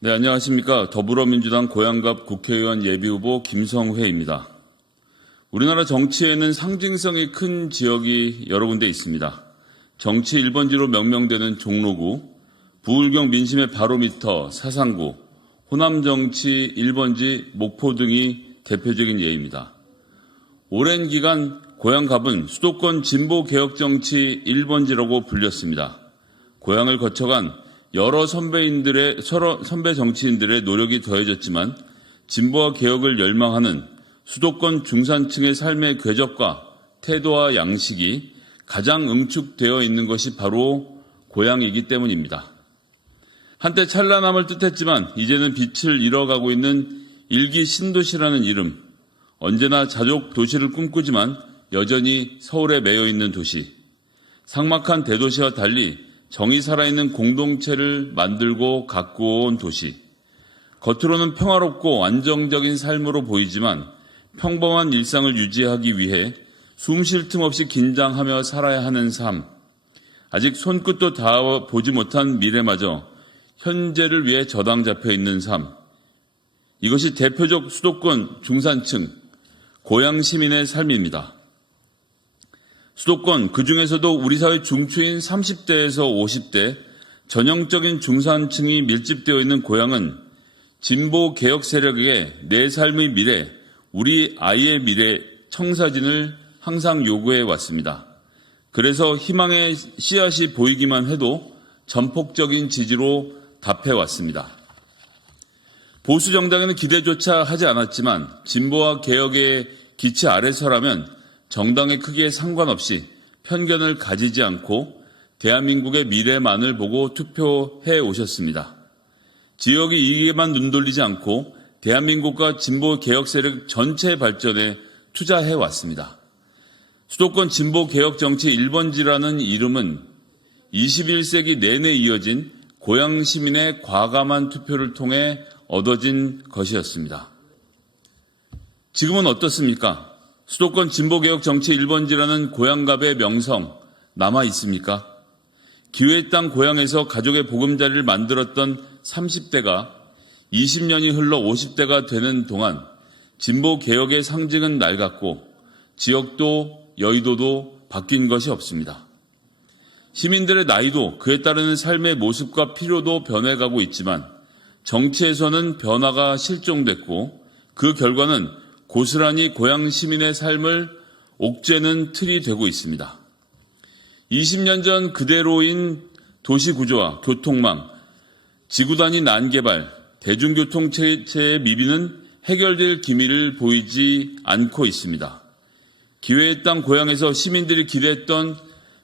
네, 안녕하십니까. 더불어민주당 고양갑 국회의원 예비후보 김성회입니다. 우리나라 정치에는 상징성이 큰 지역이 여러 군데 있습니다. 정치 1번지로 명명되는 종로구, 부울경 민심의 바로미터 사상구, 호남 정치 1번지 목포 등이 대표적인 예입니다. 오랜 기간 고양갑은 수도권 진보 개혁 정치 1번지라고 불렸습니다. 고양을 거쳐간 여러 선배 정치인들의 노력이 더해졌지만 진보와 개혁을 열망하는 수도권 중산층의 삶의 궤적과 태도와 양식이 가장 응축되어 있는 것이 바로 고양이기 때문입니다. 한때 찬란함을 뜻했지만 이제는 빛을 잃어가고 있는 일기 신도시라는 이름, 언제나 자족 도시를 꿈꾸지만 여전히 서울에 매여 있는 도시, 삭막한 대도시와 달리 정이 살아있는 공동체를 만들고 가꾸어 온 도시. 겉으로는 평화롭고 안정적인 삶으로 보이지만 평범한 일상을 유지하기 위해 숨 쉴 틈 없이 긴장하며 살아야 하는 삶. 아직 손끝도 닿아 보지 못한 미래마저 현재를 위해 저당 잡혀 있는 삶. 이것이 대표적 수도권 중산층, 고양 시민의 삶입니다. 수도권, 그중에서도 우리 사회 중추인 30대에서 50대 전형적인 중산층이 밀집되어 있는 고양은 진보 개혁 세력에게 내 삶의 미래, 우리 아이의 미래 청사진을 항상 요구해 왔습니다. 그래서 희망의 씨앗이 보이기만 해도 전폭적인 지지로 답해 왔습니다. 보수 정당에는 기대조차 하지 않았지만 진보와 개혁의 기치 아래서라면 정당의 크기에 상관없이 편견을 가지지 않고 대한민국의 미래만을 보고 투표해 오셨습니다. 지역의 이익에만 눈돌리지 않고 대한민국과 진보 개혁 세력 전체의 발전에 투자해 왔습니다. 수도권 진보 개혁 정치 1번지라는 이름은 21세기 내내 이어진 고양 시민의 과감한 투표를 통해 얻어진 것이었습니다. 지금은 어떻습니까? 수도권 진보개혁 정치 1번지라는 고양갑의 명성 남아 있습니까? 기회의 땅 고양에서 가족의 보금자리를 만들었던 30대가 20년이 흘러 50대가 되는 동안 진보개혁의 상징은 낡았고 지역도 여의도도 바뀐 것이 없습니다. 시민들의 나이도 그에 따르는 삶의 모습과 필요도 변해가고 있지만 정치에서는 변화가 실종됐고 그 결과는 고스란히 고양 시민의 삶을 옥죄는 틀이 되고 있습니다. 20년 전 그대로인 도시구조와 교통망, 지구 단위 난개발, 대중교통 체제의 미비는 해결될 기미를 보이지 않고 있습니다. 기회의 땅 고양에서 시민들이 기대했던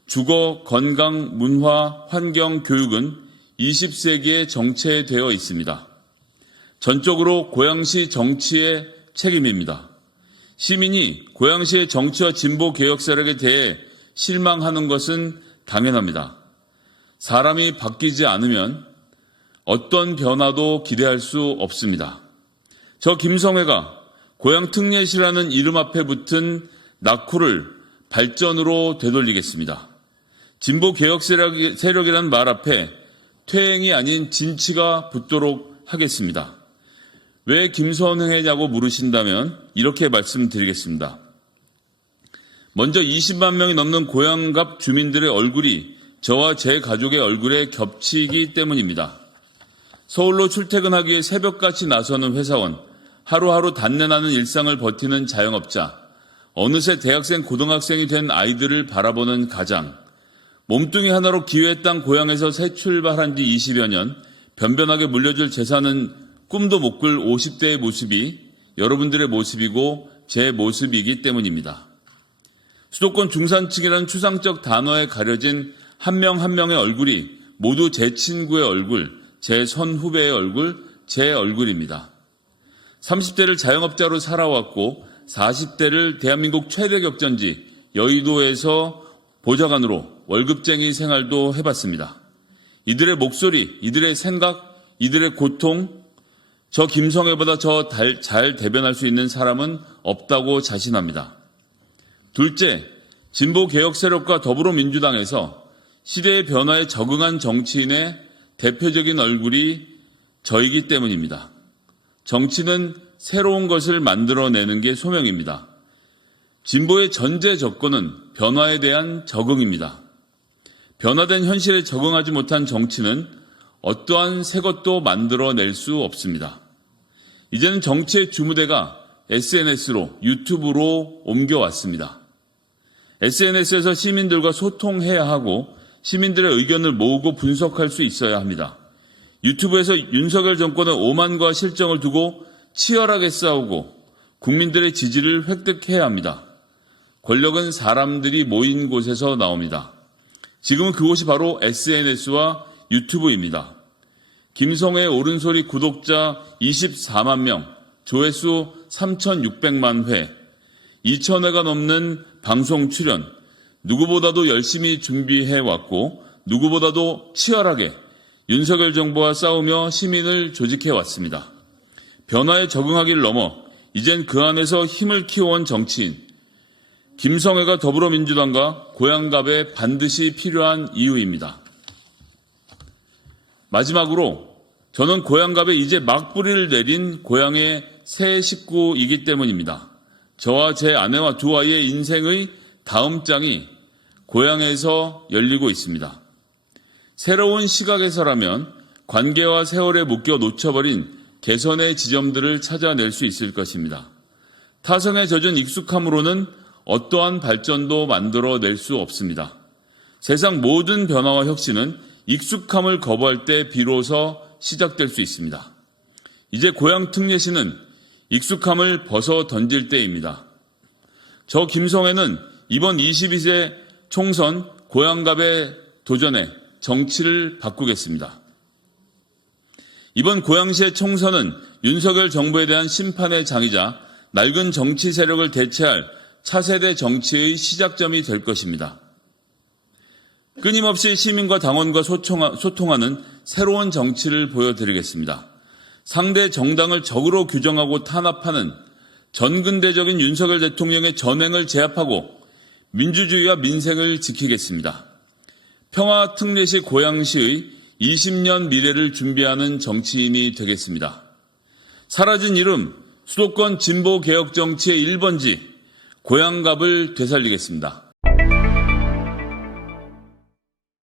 주거, 건강, 문화, 환경, 교육은 20세기에 정체되어 있습니다. 전적으로 고양시 정치의 책임입니다. 시민이 고양시의 정치와 진보 개혁 세력에 대해 실망하는 것은 당연합니다. 사람이 바뀌지 않으면 어떤 변화도 기대할 수 없습니다. 저 김성회가 고양 특례시라는 이름 앞에 붙은 낙후를 발전으로 되돌리겠습니다. 진보 개혁 세력이라는 말 앞에 퇴행이 아닌 진치가 붙도록 하겠습니다. 왜 김성회냐고 물으신다면 이렇게 말씀드리겠습니다. 먼저 20만 명이 넘는 고양갑 주민들의 얼굴이 저와 제 가족의 얼굴에 겹치기 때문입니다. 서울로 출퇴근하기 위해 새벽같이 나서는 회사원, 하루하루 단련하는 일상을 버티는 자영업자, 어느새 대학생, 고등학생이 된 아이들을 바라보는 가장, 몸뚱이 하나로 기회의 땅 고양에서 새 출발한 지 20여 년, 변변하게 물려줄 재산은 꿈도 못 꿀 50대의 모습이 여러분들의 모습이고 제 모습이기 때문입니다. 수도권 중산층이라는 추상적 단어에 가려진 한 명 한 명의 얼굴이 모두 제 친구의 얼굴, 제 선후배의 얼굴, 제 얼굴입니다. 30대를 자영업자로 살아왔고 40대를 대한민국 최대 격전지 여의도에서 보좌관으로 월급쟁이 생활도 해봤습니다. 이들의 목소리, 이들의 생각, 이들의 고통, 저 김성회보다 잘 대변할 수 있는 사람은 없다고 자신합니다. 둘째, 진보 개혁 세력과 더불어민주당에서 시대의 변화에 적응한 정치인의 대표적인 얼굴이 저이기 때문입니다. 정치는 새로운 것을 만들어내는 게 소명입니다. 진보의 전제 조건은 변화에 대한 적응입니다. 변화된 현실에 적응하지 못한 정치는 어떠한 새 것도 만들어낼 수 없습니다. 이제는 정치의 주무대가 SNS로, 유튜브로 옮겨왔습니다. SNS에서 시민들과 소통해야 하고 시민들의 의견을 모으고 분석할 수 있어야 합니다. 유튜브에서 윤석열 정권의 오만과 실정을 두고 치열하게 싸우고 국민들의 지지를 획득해야 합니다. 권력은 사람들이 모인 곳에서 나옵니다. 지금은 그곳이 바로 SNS와 유튜브입니다. 김성회의 옳은소리 구독자 24만 명, 조회수 3,600만 회, 2,000회가 넘는 방송 출연, 누구보다도 열심히 준비해왔고 누구보다도 치열하게 윤석열 정부와 싸우며 시민을 조직해왔습니다. 변화에 적응하기를 넘어 이젠 그 안에서 힘을 키워온 정치인, 김성회가 더불어민주당과 고양갑에 반드시 필요한 이유입니다. 마지막으로 저는 고양갑에 이제 막뿌리를 내린 고향의 새 식구이기 때문입니다. 저와 제 아내와 두 아이의 인생의 다음 장이 고향에서 열리고 있습니다. 새로운 시각에서라면 관계와 세월에 묶여 놓쳐버린 개선의 지점들을 찾아낼 수 있을 것입니다. 타성에 젖은 익숙함으로는 어떠한 발전도 만들어낼 수 없습니다. 세상 모든 변화와 혁신은 익숙함을 거부할 때 비로소 시작될 수 있습니다. 이제 고향 특례시는 익숙함을 벗어 던질 때입니다. 저 김성회는 이번 22세 총선 고양갑에 도전해 정치를 바꾸겠습니다. 이번 고양시의 총선은 윤석열 정부에 대한 심판의 장이자 낡은 정치 세력을 대체할 차세대 정치의 시작점이 될 것입니다. 끊임없이 시민과 당원과 소통하는 새로운 정치를 보여드리겠습니다. 상대 정당을 적으로 규정하고 탄압하는 전근대적인 윤석열 대통령의 전횡을 제압하고 민주주의와 민생을 지키겠습니다. 평화특례시 고양시의 20년 미래를 준비하는 정치인이 되겠습니다. 사라진 이름, 수도권 진보개혁 정치의 1번지 고양갑을 되살리겠습니다.